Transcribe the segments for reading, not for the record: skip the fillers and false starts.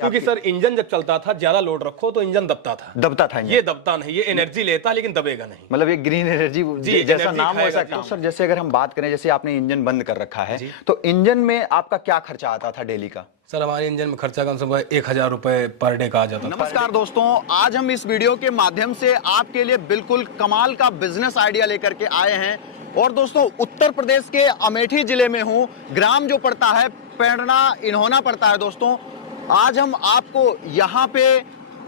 क्योंकि sir engine जब चलता था ज्यादा लोड रखो तो इंजन दबता था इंजन। ये दबता नहीं, ये एनर्जी लेता लेकिन दबेगा नहीं। मतलब ये ग्रीन एनर्जी जैसा नाम हो ऐसा काम। सर जैसे अगर हम बात करें, जैसे आपने इंजन बंद कर रखा है तो इंजन में आपका क्या खर्चा आता था डेली का? सर हमारे इंजन में खर्चा कम से कम 1000 रुपए पर डे का आ जाता था। नमस्कार दोस्तों, आज हम इस वीडियो के माध्यम से आपके लिए बिल्कुल कमाल का बिजनेस आइडिया लेकर के आए हैं। और दोस्तों उत्तर प्रदेश के अमेठी जिले में हूँ, ग्राम जो पड़ता है पेड़ना इन्होना पड़ता है। दोस्तों आज हम आपको यहाँ पे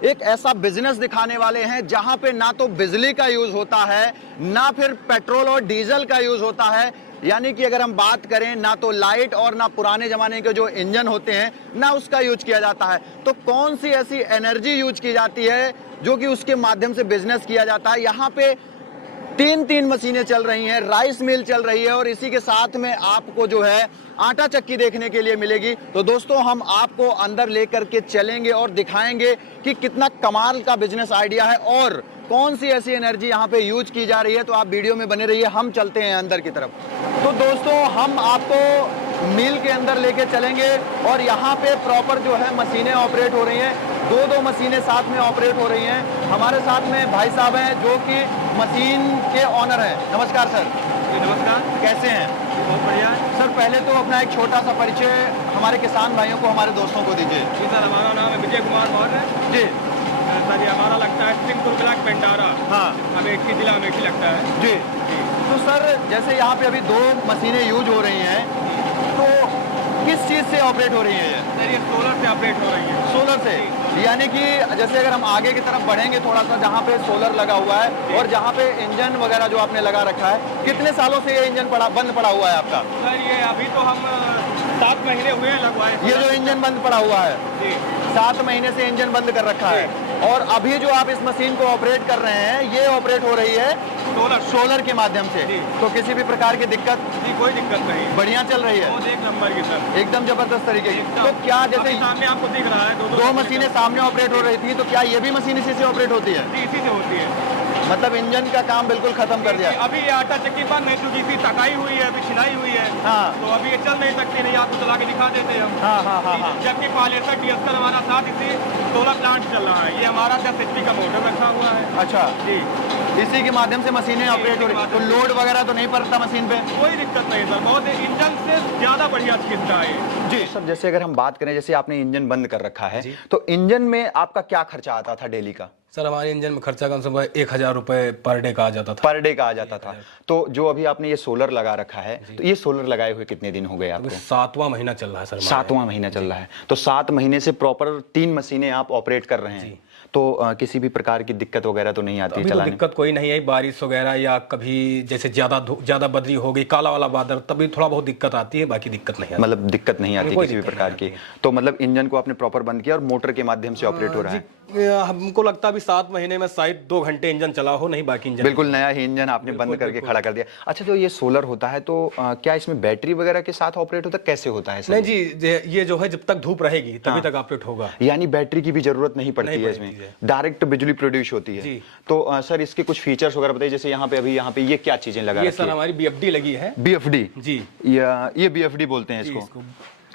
एक ऐसा बिजनेस दिखाने वाले हैं जहाँ पे ना तो बिजली का यूज होता है ना फिर पेट्रोल और डीजल का यूज होता है। यानी कि अगर हम बात करें ना तो लाइट और ना पुराने जमाने के जो इंजन होते हैं ना उसका यूज किया जाता है, तो कौन सी ऐसी एनर्जी यूज की जाती है जो कि उसके माध्यम से बिजनेस किया जाता है। यहाँ पे तीन मशीनें चल रही हैं, राइस मिल चल रही है और इसी के साथ में आपको जो है आटा चक्की देखने के लिए मिलेगी। तो दोस्तों हम आपको अंदर लेकर के चलेंगे और दिखाएंगे कि कितना कमाल का बिजनेस आइडिया है और कौन सी ऐसी एनर्जी यहाँ पे यूज की जा रही है। तो आप वीडियो में बने रहिए, हम चलते हैं अंदर की तरफ। तो दोस्तों हम आपको मिल के अंदर लेके चलेंगे और यहाँ पे प्रॉपर जो है मशीनें ऑपरेट हो रही हैं, दो मशीनें साथ में ऑपरेट हो रही हैं। हमारे साथ में भाई साहब हैं जो कि मशीन के ऑनर हैं। नमस्कार सर। नमस्कार, कैसे हैं? बहुत बढ़िया सर पहले तो अपना एक छोटा सा परिचय हमारे किसान भाइयों को, हमारे दोस्तों को दीजिए। जी सर, हमारा नाम है विजय कुमार मौर्य जी। सर ये हमारा लगता है सिंहपुर ब्लॉक पेंडारा, हाँ अमेठी जिला अमेठी लगता है जी। तो सर जैसे यहाँ पे अभी दो मशीनें यूज हो रही हैं, तो किस चीज से ऑपरेट हो रही है ये? सर ये सोलर से ऑपरेट हो रही है। सोलर से, यानी कि जैसे अगर हम आगे की तरफ बढ़ेंगे थोड़ा सा, जहाँ पे सोलर लगा हुआ है और जहाँ पे इंजन वगैरह जो आपने लगा रखा है, कितने सालों से ये इंजन बंद पड़ा हुआ है आपका? सर ये अभी तो हम 7 महीने हुए हैं लगवाए। ये जो इंजन बंद पड़ा हुआ है जी 7 महीने से इंजन बंद कर रखा है और अभी जो आप इस मशीन को ऑपरेट कर रहे हैं ये ऑपरेट हो रही है सोलर के माध्यम से। तो किसी भी प्रकार की दिक्कत? जी कोई दिक्कत नहीं, बढ़िया चल रही है, बहुत एक नंबर की सर, एकदम जबरदस्त तरीके की। तो क्या जैसे सामने आपको दिख रहा है दो मशीनें सामने ऑपरेट हो रही थी, तो क्या ये भी मशीन इसी से ऑपरेट होती है? जी इसी से होती है। मतलब इंजन का काम बिल्कुल खत्म कर दिया। अभी ये आटा चक्की बंद है क्योंकि इसकी तकाई हुई है, अभी छिलाई हुई है। हाँ तो अभी ये चल नहीं सकती, नहीं आपको चला के दिखा देते हम। हाँ। जबकि पालेसर डीएसएल हमारा साथ इसी सोलर प्लांट चल रहा है। ये हमारा 10 HP का मोटर रखा हुआ है। अच्छा जी इसी के माध्यम से मशीनें ऑपरेट हो रही है, तो लोड वगैरह तो नहीं पड़ता मशीन पे? कोई दिक्कत नहीं सर, बहुत इंजन से ज्यादा बढ़िया चिंता है जी। सर जैसे अगर हम बात करें, जैसे आपने इंजन बंद कर रखा है तो इंजन में आपका क्या खर्चा आता था डेली का? सर हमारे इंजन में खर्चा कम से कम 1000 रुपए पर डे का आ जाता था। पर डे का आ जाता था। तो जो अभी आपने ये सोलर लगा रखा है, तो ये सोलर लगाए हुए कितने दिन हो गए आपको? 7वां महीना चल रहा है सर। 7वां महीना चल रहा है। तो 7 महीने से प्रॉपर 3 मशीनें आप ऑपरेट कर रहे हैं, तो किसी भी प्रकार की दिक्कत वगैरह तो नहीं आती है चलाने? तो दिक्कत कोई नहीं है, बारिश वगैरह या कभी जैसे ज्यादा बदली हो गई, काला वाला बादल, तभी थोड़ा बहुत दिक्कत आती है, बाकी दिक्कत नहीं आती। मतलब दिक्कत नहीं आती किसी भी प्रकार की। तो मतलब इंजन को आपने प्रॉपर बंद किया और मोटर के माध्यम से ऑपरेट हो रहा है। हमको लगता है अभी 7 महीने में शायद 2 घंटे इंजन चला हो, नहीं बाकी इंजन बिल्कुल नया ही इंजन आपने बंद करके खड़ा कर दिया। अच्छा तो ये सोलर होता है तो क्या इसमें बैटरी वगैरह के साथ ऑपरेट होता है, कैसे होता है? नहीं जी, ये जो है जब तक धूप रहेगी तभी तक ऑपरेट होगा, यानी बैटरी की भी जरूरत नहीं पड़ती है इसमें, डायरेक्ट बिजली प्रोड्यूस होती है। तो सर इसके कुछ फीचर्स वगैरह बताइए, जैसे यहाँ पे ये क्या चीजें लगा? ये सर हमारी BFD लगी है। BFD जी, ये BFD बोलते हैं इसको।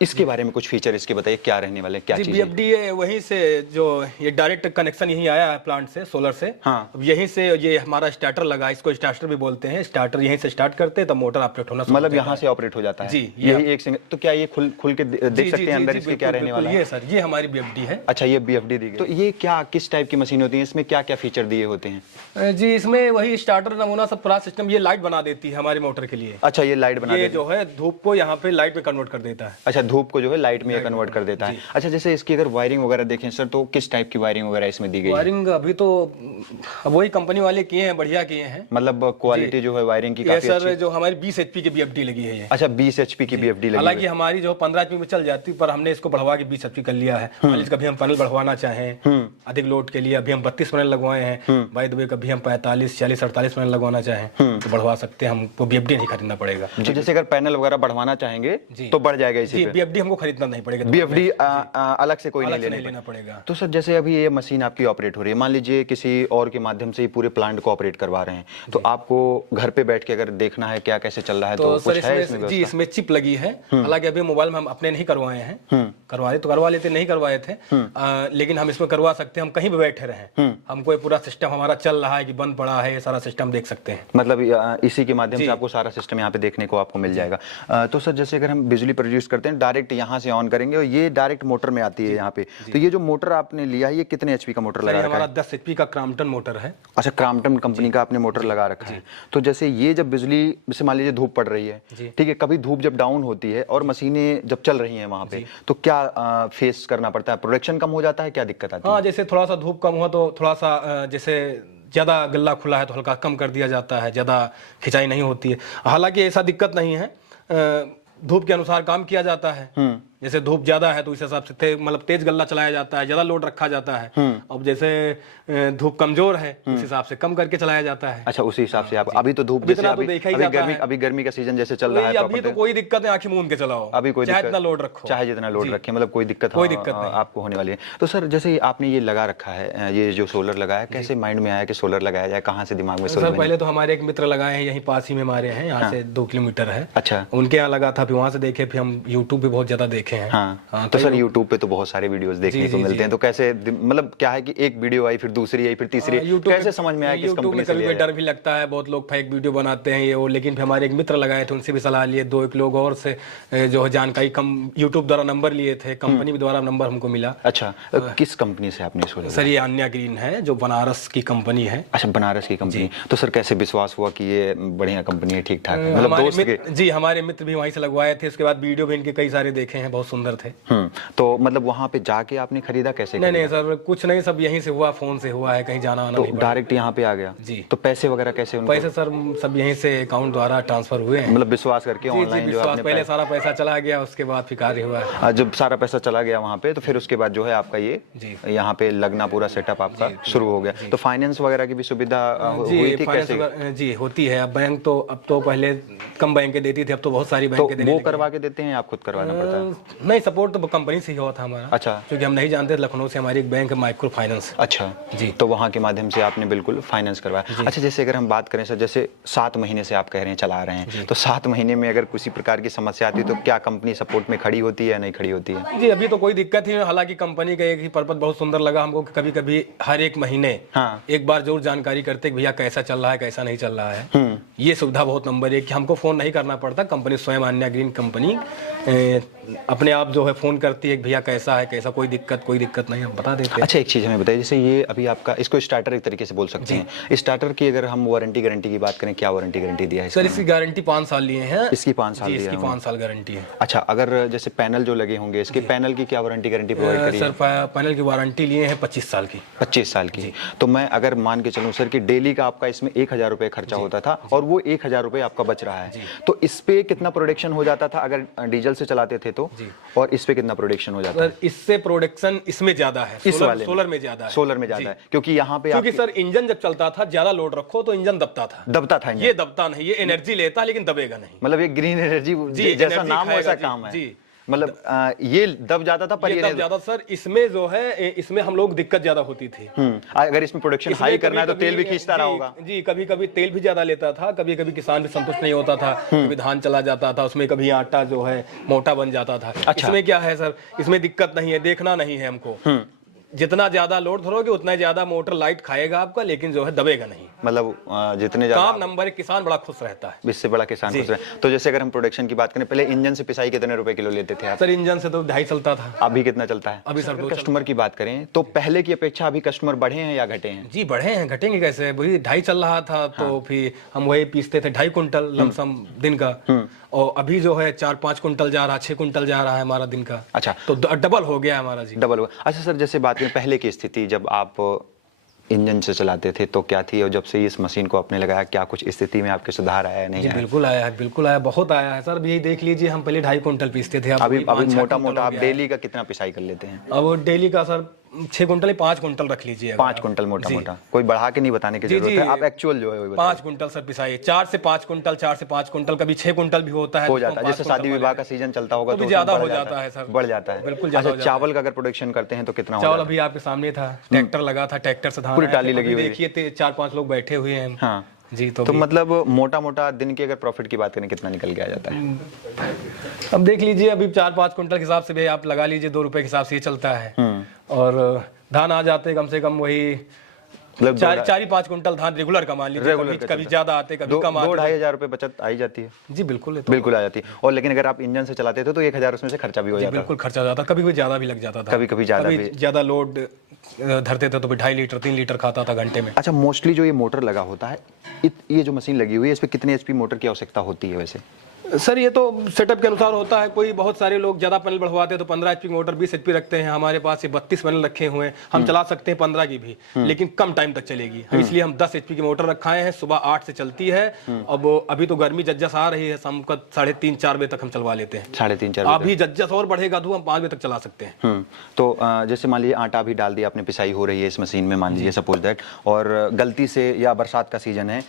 इसके बारे में कुछ फीचर इसके बताइए, क्या रहने वाले, क्या चीज़? BFD वहीं से जो ये डायरेक्ट कनेक्शन यहीं आया है प्लांट से, सोलर से। हाँ। अब यहीं से ये हमारा स्टार्टर लगा, इसको स्टार्टर भी बोलते हैं। स्टार्टर यहीं से स्टार्ट करते हैं तब मोटर ऑपरेट होना, मतलब यहाँ से ऑपरेट हो जाता है जी। यही एक सिंगल। तो क्या ये खुल के देख सकते हैं अंदर इसके क्या रहने वाला है? ये सर ये हमारी BFD है। अच्छा ये BFD दी गई। तो ये क्या किस टाइप की मशीन होती है, इसमें क्या क्या फीचर दिए होते हैं? जी इसमें वही स्टार्टर नमूना सब पूरा सिस्टम, ये लाइट बना देती है हमारी मोटर के लिए। अच्छा ये लाइट बना ये जो है धूप को यहाँ पे लाइट में कन्वर्ट कर देता है। अच्छा धूप को जो है लाइट में कन्वर्ट कर देता है। अच्छा जैसे इसकी अगर वायरिंग वगैरह देखें सर, तो किस टाइप की वायरिंग वगैरह इसमें दी गई है? वायरिंग अभी तो वही कंपनी वाले किए हैं, बढ़िया किए हैं। मतलब क्वालिटी जो है वायरिंग की ये काफी सर जो हमारी 20 HP की BFD लगी है ये। अच्छा 20 HP की BFD लगी है। हालांकि हमारी जो 15 HP में चल जाती, पर हमने इसको बढ़वा के 20 HP कर लिया है। मान लीजिए कभी हम पैनल बढ़वाना चाहें अधिक लोड के लिए, अभी हम 32 पैनल लगवाए हैं। बाय द वे कभी हम 45, 40, 48 पैनल लगवाना चाहें तो बढ़वा सकते हैं, हमको BFD नहीं खरीदना पड़ेगा। जैसे अगर पैनल वगैरह बढ़वाना चाहेंगे तो बढ़ जाएगा इसी पे? BFD हमको खरीदना नहीं पड़ेगा, BFD अलग से कोई अलग से नहीं लेना पड़ेगा। तो सर जैसे अभी ये मशीन आपकी ऑपरेट हो रही है, मान लीजिए किसी और के माध्यम से ही पूरे प्लांट को ऑपरेट करवा रहे हैं, तो आपको घर पे बैठ के अगर देखना है क्या कैसे चल रहा है, तो सर कुछ है इसमें जी इसमें चिप लगी है। हालांकि अभी मोबाइल में हम अपने नहीं करवाए हैं, करवाए तो करवा लेते, नहीं करवाए थे, लेकिन हम इसमें करवा सकते हैं। हम कहीं भी बैठे रहे, हमको ये पूरा सिस्टम हमारा चल रहा है कि बंद पड़ा है, ये सारा सिस्टम देख सकते हैं। मतलब इसी के माध्यम से आपको सारा सिस्टम यहाँ पे देखने को आपको मिल जाएगा। तो सर जैसे अगर हम बिजली प्रोड्यूस करते हैं, डायरेक्ट यहाँ से ऑन करेंगे और ये डायरेक्ट मोटर में आती है यहाँ पे, तो ये जो मोटर आपने लिया है ये कितने HP का मोटर लगा रखा है? हमारा 10 HP का क्रॉम्पटन मोटर है। अच्छा, क्रॉम्पटन कंपनी का आपने मोटर लगा रखा है। तो जैसे ये जब बिजली, जैसे मान लीजिए धूप पड़ रही है, ठीक है, कभी धूप जब डाउन होती है और मशीनें जब चल रही हैं वहां पे, तो क्या फेस करना पड़ता है? प्रोडक्शन कम हो जाता है, क्या दिक्कत आती है? हाँ, जैसे थोड़ा सा धूप कम हुआ तो थोड़ा सा जैसे ज्यादा गल्ला खुला है तो हल्का कम कर दिया जाता है, ज्यादा खिंचाई नहीं होती है। हालांकि ऐसा दिक्कत नहीं है, धूप के अनुसार काम किया जाता है। जैसे धूप ज्यादा है तो इस हिसाब से मतलब तेज गल्ला चलाया जाता है, ज्यादा लोड रखा जाता है। अब जैसे धूप कमजोर है उस हिसाब से कम करके चलाया जाता है। अच्छा, उसी हिसाब से आप अभी तो धूप जैसे अभी गर्मी का सीजन जैसे चल रहा है, अभी तो कोई दिक्कत नहीं, आंखें मूंद के चलाओ, अभी कोई चाहे जितना लोड रखो, चाहे जितना लोड रखे, मतलब कोई दिक्कत नहीं आपको होने वाली है। तो सर जैसे आपने ये लगा रखा है, ये जो सोलर लगाया, कैसे माइंड में आया कि सोलर लगाया जाए, कहाँ से दिमाग में? सर पहले तो हमारे एक मित्र लगाए हैं, यहीं पास ही में हमारे हैं, यहाँ से 2 किलोमीटर है। अच्छा, उनके यहाँ लगा था, फिर वहाँ से देखे, फिर हम यूट्यूब पे बहुत ज्यादा देखे हैं। हाँ, तो सर यूट्यूब पे तो बहुत सारे वीडियोस देखने को मिलते हैं, तो कैसे मतलब क्या है कि एक वीडियो आई, फिर दूसरी आई, फिर तीसरी, कैसे समझ में आया कि इस कंपनी से लिया? डर भी लगता है, बहुत लोग फेक वीडियो बनाते हैं ये वो, लेकिन फिर हमारे एक मित्र लगाए थे, उनसे भी सलाह लिए, 2-1 लोग और से जो है जानकारी कम यूट्यूब द्वारा नंबर लिए थे, कंपनी के द्वारा नंबर हमको मिला। अच्छा, किस कंपनी से आपने इसको? सर ये अन्या ग्रीन है, जो बनारस की कंपनी है। अच्छा, बनारस की कंपनी। तो सर कैसे विश्वास हुआ कि ये बढ़िया कंपनी है, ठीक ठाक है? मतलब दोस्त के? जी, हमारे मित्र भी वहीं से लगवाए थे, उसके बाद वीडियो भी इनके कई सारे देखे हैं, बहुत सुंदर थे। तो मतलब वहाँ पे जाके आपने खरीदा कैसे? नहीं सर, कुछ नहीं, सब यहीं से हुआ, फोन से हुआ है, कहीं जाना आना नहीं, डायरेक्ट यहाँ पे आ गया जी। तो पैसे वगैरह कैसे? पैसे सर सब यहीं से अकाउंट द्वारा ट्रांसफर हुए हैं, मतलब विश्वास करके ऑनलाइन जो आपने पहले सारा पैसा चला गया, उसके बाद फिर कार्य हुआ। जब सारा पैसा चला गया वहाँ पे, तो फिर उसके बाद जो है आपका ये यहाँ पे लगना पूरा सेटअप आपका शुरू हो गया। तो फाइनेंस वगैरह की भी सुविधा हुई थी कैसे? जी होती है, अब बैंक तो अब तो पहले कम बैंक देती थी, अब तो बहुत सारी बैंक वो करवा के देते हैं, आप खुद करवाना पड़ता है? नहीं, सपोर्ट तो कंपनी से ही हुआ था हमारा। अच्छा, क्योंकि हम नहीं जानते, लखनऊ से हमारी एक बैंक है माइक्रो फाइनेंस। अच्छा जी, तो वहाँ के माध्यम से आपने बिल्कुल फाइनेंस करवाया। अच्छा, जैसे अगर हम बात करें सर, जैसे 7 महीने से आप कह रहे हैं चला रहे हैं, तो 7 महीने में अगर किसी प्रकार की समस्या आती है तो क्या कंपनी सपोर्ट में खड़ी होती है या नहीं खड़ी होती है? जी अभी तो कोई दिक्कत ही नहीं। हालांकि कंपनी का एक ही पर्पज बहुत सुंदर लगा हमको, कभी कभी हर एक महीने एक बार जरूर जानकारी करते भैया कैसा चल रहा है, कैसा नहीं चल रहा है। ये सुविधा बहुत नंबर 1 कि हमको फोन नहीं करना पड़ता, कंपनी स्वयं अन्या ग्रीन कंपनी अपने आप जो है फोन करती है भैया कैसा है, कैसा, कोई दिक्कत नहीं, हम बता देते हैं। अच्छा, एक चीज हमें बताइए, जैसे ये अभी आपका इसको स्टार्टर एक तरीके से बोल सकते हैं, स्टार्टर की अगर हम वारंटी गारंटी की बात करें, क्या वारंटी गारंटी दिया है? सर इसकी गारंटी 5 साल लिए हैं। इसकी 5 साल इसकी 5 साल गारंटी है। अच्छा, अगर जैसे पैनल जो लगे होंगे, इसके पैनल की क्या वारंटी गारंटी प्रोवाइड करी है? सर पैनल की वारंटी लिए हैं 25 साल की। 25 साल की। तो मैं अगर मान के चलूं सर कि डेली का आपका इसमें 1000 रुपए खर्चा होता था और वो 1000 रुपए आपका बच रहा है, तो इस पे कितना प्रोडक्शन हो जाता था अगर डीजल से चलाते थे तो, और इस पे कितना प्रोडक्शन हो जाता है? इससे प्रोडक्शन इसमें ज्यादा है, इस वाले सोलर में ज्यादा है। सोलर में ज्यादा है क्योंकि यहाँ पे, क्योंकि सर इंजन जब चलता था, ज्यादा लोड रखो तो इंजन दबता था। ये दबता नहीं, ये एनर्जी लेता लेकिन दबेगा नहीं। मतलब ये ग्रीन एनर्जी जैसा नाम वैसा काम है। मतलब ये दब जाता था, पर ये दब जाता सर। इसमें जो है, इसमें हम लोग दिक्कत ज्यादा होती थी। अगर इसमें प्रोडक्शन हाई करना है तो तेल भी खींचता रहा होगा। जी, कभी कभी तेल भी ज्यादा लेता था, कभी कभी किसान भी संतुष्ट नहीं होता था, कभी धान चला जाता था, उसमें कभी आटा जो है मोटा बन जाता था। अच्छा। इसमें क्या है सर, इसमें दिक्कत नहीं है, देखना नहीं है हमको। जितना ज्यादा लोड धरोगे उतना ज्यादा मोटर लाइट खाएगा आपका, लेकिन जो है दबेगा नहीं। मतलब जितने ज्यादा काम नंबर 1 किसान बड़ा खुश रहता है, इससे बड़ा किसान खुश रहता है। तो जैसे अगर हम प्रोडक्शन की बात करें, पहले इंजन से पिसाई कितने रुपए किलो लेते थे आप? सर इंजन से तो 2.5 चलता था। अभी कितना चलता है? अभी सर कस्टमर की बात करें तो पहले की अपेक्षा अभी कस्टमर बढ़े हैं या घटे हैं? जी बढ़े हैं, घटेंगे कैसे, वही 2.5 चल रहा था तो फिर हम वही पीसते थे 2.5 कुंटल लमसम दिन का, और अभी जो है 4-5 कुंटल जा रहा, 6 कुंटल जा रहा है हमारा दिन का। अच्छा, तो डबल हो गया हमारा जी, डबल हुआ। अच्छा सर, जैसे बात करें पहले की स्थिति जब आप इंजन से चलाते थे तो क्या थी, और जब से इस मशीन को आपने लगाया क्या कुछ स्थिति में आपके सुधार आया है? नहीं जी बिल्कुल आया है, बिल्कुल आया, बहुत आया है सर। यही देख लीजिए, हम पहले 2.5 कुंटल पीसते थे, अभी मोटा मोटा आप डेली का कितना पिसाई कर लेते हैं? अब डेली का सर 6 कुंटल 5 कुंटल रख लीजिए। 5 कुंटल मोटा मोटा, कोई बढ़ा के नहीं बताने की जरूरत है, आप एक्चुअल जो है वो 5 कुंटल सर पिसाइए। 4 से 5 कुंटल, 4 से 5 कुंटल, कभी 6 कुंटल भी होता है, हो जाता है। जैसे शादी विवाह का सीजन चलता होगा तो ज्यादा हो जाता है सर, बढ़ जाता है। बिल्कुल अच्छा, चावल का अगर प्रोडक्शन करते हैं तो कितना चावल अभी आपके सामने था, ट्रैक्टर लगा था, ट्रैक्टर से धान पूरी टाली लगी हुई है। देखिए 4-5 लोग बैठे हुए हैं। हाँ जी, तो मतलब मोटा मोटा दिन के अगर प्रॉफिट की बात करें कितना निकल के आ जाता है? अब देख लीजिए, अभी 4-5 कुंटल के हिसाब से भी आप लगा लीजिए, 2 रुपए के हिसाब से ये चलता है। और धान आ जाते कम से कम वही मतलब 4-5 कुंटल धान रेगुलर का मान लीजिए, कभी ज्यादा आते कभी कम आते। 2-2.5 हजार रुपए बचत आई जाती है। जी बिल्कुल, बिल्कुल आ जाती है। और लेकिन अगर आप इंजन से चलाते थे तो 1000 उसमें से खर्चा भी हो जाता है। बिल्कुल खर्चा हो जाता, कभी कोई ज्यादा भी लग जाता था, कभी ज्यादा लोड धरते थे तो 2.5 लीटर 3 लीटर खाता था घंटे में। अच्छा, मोस्टली जो ये मोटर लगा होता है, ये जो मशीन लगी हुई है, इस पे कितने एचपी मोटर की आवश्यकता होती है वैसे? सर ये तो सेटअप के अनुसार होता है। कोई बहुत सारे लोग ज्यादा पैनल बढ़वाते हैं तो 15 एचपी मोटर 20 एचपी रखते हैं। हमारे पास ये 32 पैनल रखे हुए हैं, हम चला सकते हैं 15 की भी, लेकिन कम टाइम तक चलेगी, इसलिए हम 10 एचपी की मोटर रखाए हैं। सुबह 8 से चलती है। अब अभी तो गर्मी जज्जस आ रही है, शाम का 3:30-4 बजे तक हम चलवा लेते हैं। 3:30-4 अभी जज्जस और बढ़ेगा तो हम 5 बजे तक चला सकते हैं। तो जैसे मान लीजिए आटा भी डाल दिया आपने, पिसाई हो रही है इस मशीन में, मान लीजिए सपोज दैट, और गलती से, या बरसात का सीजन है,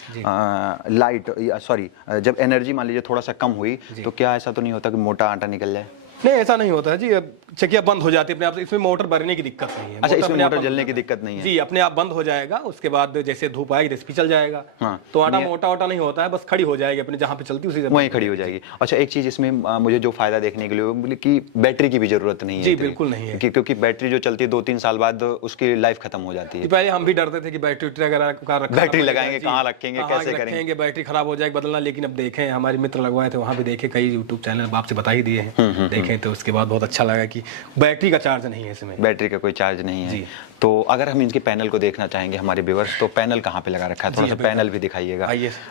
जब एनर्जी मान लीजिए थोड़ा सा कम हुई तो क्या ऐसा तो नहीं होता कि मोटा आटा निकल जाए? नहीं, ऐसा नहीं होता है जी। अब चकिया बंद हो जाती है अपने आप से, इसमें मोटर भरने की दिक्कत नहीं है। अच्छा, इसमें मोटर जलने की दिक्कत नहीं है? जी, अपने आप बंद हो जाएगा। उसके बाद जैसे धूप आएगी रेसिपी चल जाएगा। हाँ, तो आटा मोटा नहीं होता है, बस खड़ी हो जाएगी अपने जहाँ पे चलती उसी वहीं खड़ी हो जाएगी। अच्छा, एक चीज इसमें मुझे जो फायदा देखने के लिए कि बैटरी की भी जरूरत नहीं है। जी बिल्कुल नहीं है, क्योंकि बैटरी जो चलती है 2-3 साल बाद उसकी लाइफ खत्म हो जाती है। पहले हम भी डरते थे कि बैटरी लगाएंगे, कहाँ रखेंगे, कैसे करेंगे, बैटरी खराब हो जाएगी, बदलना। लेकिन अब देखें, हमारे मित्र लगवाए थे, वहाँ भी देखे, कई यूट्यूब चैनल आपसे बता ही दिए हैं, देखें तो उसके बाद बहुत अच्छा लगा कि बैटरी का चार्ज नहीं है इसमें। बैटरी का कोई चार्ज नहीं है। तो अगर हम इनके पैनल को देखना चाहेंगे हमारे व्यूअर्स, तो पैनल कहाँ पे लगा रखा है? थोड़ा सा पैनल भी दिखाइएगा।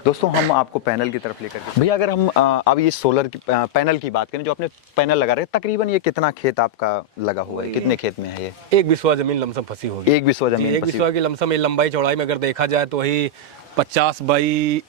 दोस्तों, हम आपको पैनल की तरफ लेकर भैया, अगर हम अब ये सोलर की पैनल की बात करें, जो आपने पैनल लगा रहे हैं, तकरीबन ये कितना खेत आपका लगा हुआ है? कितने खेत में है ये? 1 बिस्वा जमीन लमसम फंसी होगी। 1 बिस्वा जमीन? 1 बिस्वा की लमसम लंबाई चौड़ाई में अगर देखा जाए तो वही 50 by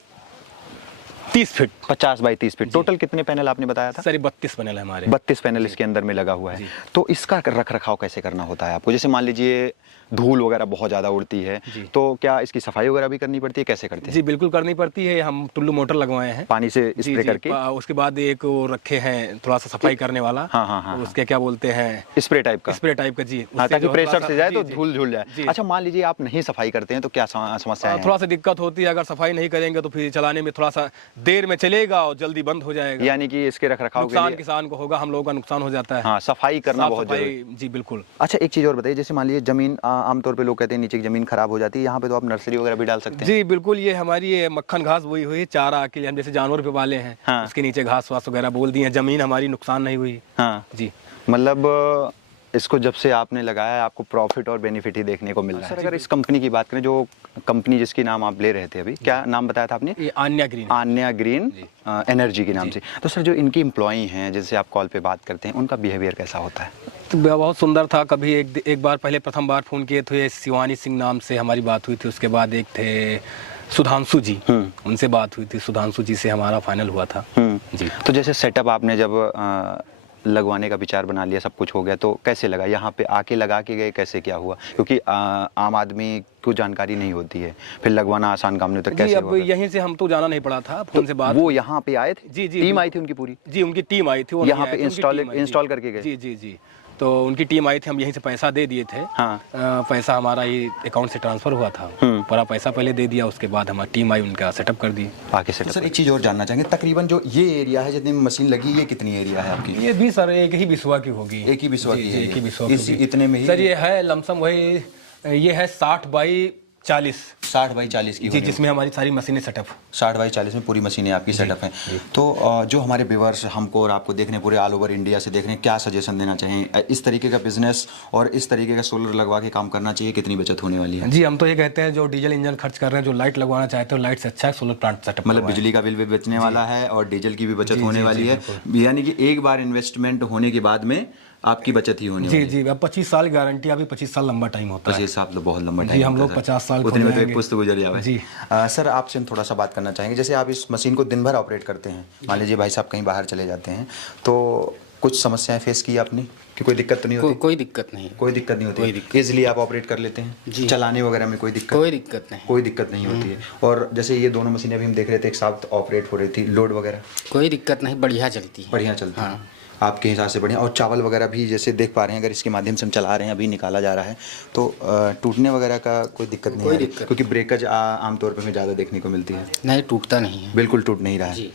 30 feet. 50 by 30 feet. Total कितने पैनल आपने बताया था? सर 32 पैनल है हमारे। 32 पैनल इसके अंदर में लगा हुआ है। तो इसका रख रखाव कैसे करना होता है आपको? जैसे मान लीजिए धूल वगैरह बहुत ज्यादा उड़ती है, तो क्या इसकी सफाई वगैरह भी करनी पड़ती है? कैसे करते हैं? जी बिल्कुल करनी पड़ती है। हम टुल्लू मोटर लगवाए हैं, पानी से स्प्रे करके। उसके बाद एक वो रखे हैं थोड़ा सा सफाई करने वाला। हाँ, उसके क्या बोलते हैं, स्प्रे टाइप का। जी, ताकि प्रेशर से जाए तो धूल झुल जाए। अच्छा, मान लीजिए आप नहीं सफाई करते हैं तो क्या समस्या है? थोड़ा सा दिक्कत होती है। अगर सफाई नहीं करेंगे तो फिर चलाने में थोड़ा सा देर में चलेगा और जल्दी बंद हो जाएगा। यानी कि इसके रख रखाव के लिए किसान को होगा, हम लोगों का नुकसान हो जाता है। हाँ, सफाई करना बहुत जरूरी। जी बिल्कुल। अच्छा, एक चीज और बताइए, जैसे मान लीजिए जमीन, आमतौर पे लोग कहते हैं नीचे की जमीन खराब हो जाती है, यहाँ पे तो आप नर्सरी वगैरह भी डाल सकते हैं? जी बिल्कुल। ये हमारी ये मक्खन घास बोई हुई है चारा के लिए, हम जैसे जानवर पे पाले हैं। हाँ। उसके नीचे घास वास वगैरह बोल दी है, जमीन हमारी नुकसान नहीं हुई। हाँ जी, मतलब इसको जब से आपने लगाया है आपको प्रॉफिट और बेनिफिट ही देखने को मिल रहा है। सर, अगर इस कंपनी की बात करें, जो कंपनी जिसकी नाम आप ले रहे थे अभी, क्या नाम बताया था आपने? ये आन्या ग्रीन एनर्जी के नाम से। तो सर, जो इनकी एम्प्लॉई हैं जिनसे आप कॉल पे बात करते हैं, उनका बिहेवियर कैसा होता है? तो बहुत सुंदर था। कभी एक बार पहले प्रथम बार फोन किए थे, शिवानी सिंह नाम से हमारी बात हुई थी। उसके बाद एक थे सुधांशु जी, उनसे बात हुई थी। सुधांशु जी से हमारा फाइनल हुआ था। जी। तो जैसे सेटअप आपने जब लगवाने का विचार बना लिया, सब कुछ हो गया, तो कैसे लगा? यहाँ पे आके लगा के गए, कैसे क्या हुआ? क्योंकि आम आदमी को जानकारी नहीं होती है, फिर लगवाना आसान काम नहीं होता। कैसे? अब यहीं से हम तो जाना नहीं पड़ा था, फोन से बात। वो यहाँ पे आए थे? जी, टीम आई थी उनकी पूरी? जी, उनकी टीम आई थी, यहाँ पे इंस्टॉल करके गए? जी। तो उनकी टीम आई थी, हम यहीं से पैसा दे दिए थे। हाँ। पैसा हमारा ये अकाउंट से ट्रांसफर हुआ था, पूरा पैसा पहले दे दिया। उसके बाद हमारी टीम आई, उनका सेटअप कर दी आके सेटअप। सर, एक चीज़ और जानना चाहेंगे, तकरीबन जो ये एरिया है जितनी मशीन लगी, ये कितनी एरिया है आपकी? ये भी सर एक ही बिस्वा की होगी। एक ही बिस्वा की है? एक ही बिस्वा इतने में ही सर ये है लमसम वही, ये है 60 बाई 40। 60 बाई 40 की जी, जिसमें हमारी सारी मशीनें सेटअप। 60 बाई 40 में पूरी मशीनें आपकी सेटअप हैं। तो जो हमारे व्यूअर्स हमको और आपको देखने पूरे ऑल ओवर इंडिया से देख रहे हैं, क्या सजेशन देना चाहिए? इस तरीके का बिजनेस और इस तरीके का सोलर लगवा के काम करना चाहिए, कितनी बचत होने वाली है? जी, हम तो ये कहते हैं, जो डीजल इंजन खर्च कर रहे हैं, जो लाइट लगवाना चाहते हो, लाइट से अच्छा है सोलर प्लांट सेटअप। मतलब बिजली का बिल भी बचने वाला है और डीजल की भी बचत होने वाली है। यानी कि एक बार इन्वेस्टमेंट होने के बाद में आपकी बचत ही होनी है। जी। अब 25 साल गारंटी, अभी 25 साल लंबा टाइम होता है। 25 साल तो बहुत लंबा टाइम। जी, हम लोग 50 साल उतने में तो एक पुस्तक गुजर जाए। जी। सर, आपसे हम थोड़ा सा बात करना चाहेंगे, जैसे आप इस मशीन को दिन भर ऑपरेट करते हैं, मान लीजिए भाई साहब कहीं बाहर चले जाते हैं, तो कुछ समस्याएं फेस की आपने कि कोई दिक्कत तो नहीं होती? कोई दिक्कत नहीं। कोई दिक्कत नहीं कोई होती, दिक्कत इजीली आप ऑपरेट कर लेते हैं? जी। चलाने वगैरह में कोई दिक्कत? कोई दिक्कत नहीं। कोई दिक्कत नहीं होती है। और जैसे ये दोनों मशीनें अभी हम देख रहे थे एक साथ ऑपरेट हो रही थी, लोड वगैरह कोई दिक्कत नहीं, बढ़िया चलती है। बढ़िया चलती है हाँ। आपके हिसाब से बढ़िया। और चावल वगैरह भी जैसे देख पा रहे हैं, अगर इसके माध्यम से हम चला रहे हैं, अभी निकाला जा रहा है, तो टूटने वगैरह का कोई दिक्कत नहीं कोई है? दिक्कत क्योंकि ब्रेकज आमतौर पर हमें ज़्यादा देखने को मिलती है। नहीं, टूटता नहीं है। बिल्कुल टूट नहीं रहा है। जी।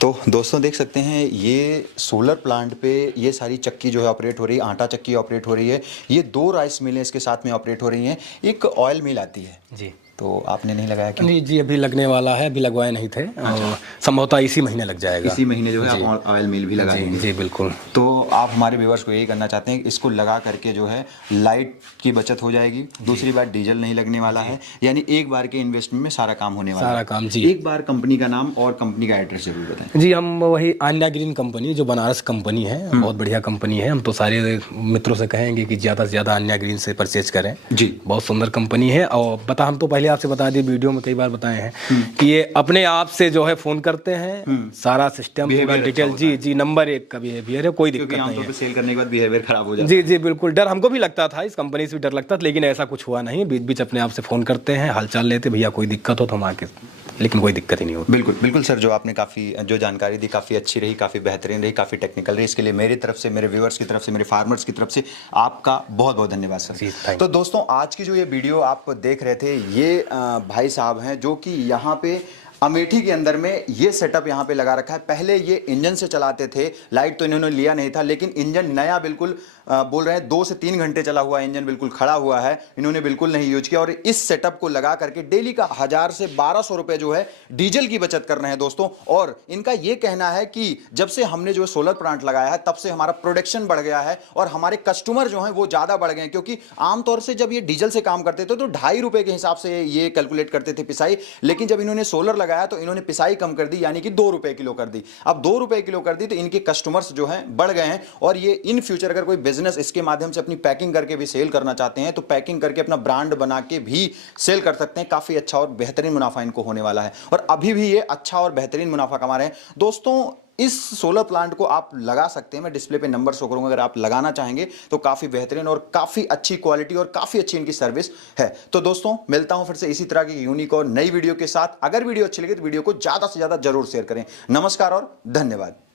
तो दोस्तों देख सकते हैं, ये सोलर प्लांट पे ये सारी चक्की जो है ऑपरेट हो रही है, आटा चक्की ऑपरेट हो रही है, ये 2 राइस मिलें इसके साथ में ऑपरेट हो रही हैं, एक ऑयल मिल आती है। जी। तो आपने नहीं लगाया क्या? नहीं जी, अभी लगने वाला है, अभी लगवाए नहीं थे। और संभवतः इसी महीने लग जाएगा। इसी महीने जो है आप ऑयल मिल भी लगा देंगे? जी बिल्कुल। तो आप हमारे व्यूअर्स को यही करना चाहते हैं, इसको लगा करके जो है लाइट की बचत हो जाएगी, दूसरी बात डीजल नहीं लगने वाला है, यानी एक बार के इन्वेस्टमेंट में सारा काम होने वाला है। सारा काम, जी। एक बार कंपनी का नाम और कंपनी का एड्रेस जरूर बताएं। जी, हम वही आन्या ग्रीन कंपनी, जो बनारस कंपनी है, बहुत बढ़िया कंपनी है। हम तो सारे मित्रों से कहेंगे कि ज़्यादा से ज़्यादा आन्या ग्रीन से परचेज करें जी। बहुत सुंदर कंपनी है। और हम तो पहले आपसे बता दिए, वीडियो में कई बार बताए हैं कि ये अपने आप से जो है फ़ोन करते हैं, सारा सिस्टम पूरा डिटेल, जी जी, नंबर 1 का बिहेवियर है, कोई दिक्कत नहीं है। सेल करने के बाद बिहेवियर खराब हो जाता जी जी बिल्कुल। डर हमको भी लगता था, इस कंपनी से भी डर लगता था, लेकिन ऐसा कुछ हुआ नहीं। बीच बीच अपने आप से फ़ोन करते हैं, हालचाल लेते, भैया कोई दिक्कत हो तो हम आके, लेकिन कोई दिक्कत ही नहीं होती। बिल्कुल बिल्कुल सर, जो आपने काफ़ी जो जानकारी दी काफ़ी अच्छी रही, काफ़ी बेहतरीन रही, काफ़ी टेक्निकल रही। इसके लिए मेरी तरफ से, मेरे व्यूअर्स की तरफ से, मेरे फार्मर्स की तरफ से आपका बहुत बहुत धन्यवाद जी, सर। थैंक तो दोस्तों, आज की जो ये वीडियो आप देख रहे थे, ये भाई साहब हैं जो कि यहाँ पे अमेठी के अंदर में ये सेटअप यहाँ पे लगा रखा है। पहले ये इंजन से चलाते थे, लाइट तो इन्होंने लिया नहीं था, लेकिन इंजन नया बिल्कुल बोल रहे हैं 2 से 3 घंटे चला हुआ इंजन बिल्कुल खड़ा हुआ है, इन्होंने बिल्कुल नहीं यूज किया। और इस सेटअप को लगा करके डेली का 1000 से 1200 रुपए जो है डीजल की बचत कर रहे हैं दोस्तों। और इनका ये कहना है कि जब से हमने जो सोलर प्लांट लगाया है, तब से हमारा प्रोडक्शन बढ़ गया है और हमारे कस्टमर जो हैं वो ज़्यादा बढ़ गए हैं। क्योंकि आमतौर से जब ये डीजल से काम करते थे तो 2.5 रुपए के हिसाब से ये कैलकुलेट करते थे पिसाई, लेकिन जब इन्होंने सोलर लगाया तो इन्होंने पिसाई कम कर दी, यानी कि 2 रुपए किलो कर दी। अब 2 रुपए किलो कर दी तो इनके कस्टमर्स जो हैं बढ़ गए हैं। और ये इन फ्यूचर अगर कोई बिजनेस इसके माध्यम से अपनी पैकिंग करके भी सेल करना चाहते हैं, तो पैकिंग करके अपना ब्रांड बना के भी सेल कर सकते हैं। काफी अच्छा और बेहतरीन मुनाफा इनको होने वाला है, और अभी भी ये अच्छा और बेहतरीन मुनाफा कमा रहे हैं दोस्तों। इस सोलर प्लांट को आप लगा सकते हैं, मैं डिस्प्ले पे नंबर शो करूंगा, अगर आप लगाना चाहेंगे तो काफी बेहतरीन और काफी अच्छी क्वालिटी और काफी अच्छी इनकी सर्विस है। तो दोस्तों, मिलता हूं फिर से इसी तरह की यूनिक और नई वीडियो के साथ। अगर वीडियो अच्छी लगी तो वीडियो को ज्यादा से ज्यादा जरूर शेयर करें। नमस्कार और धन्यवाद।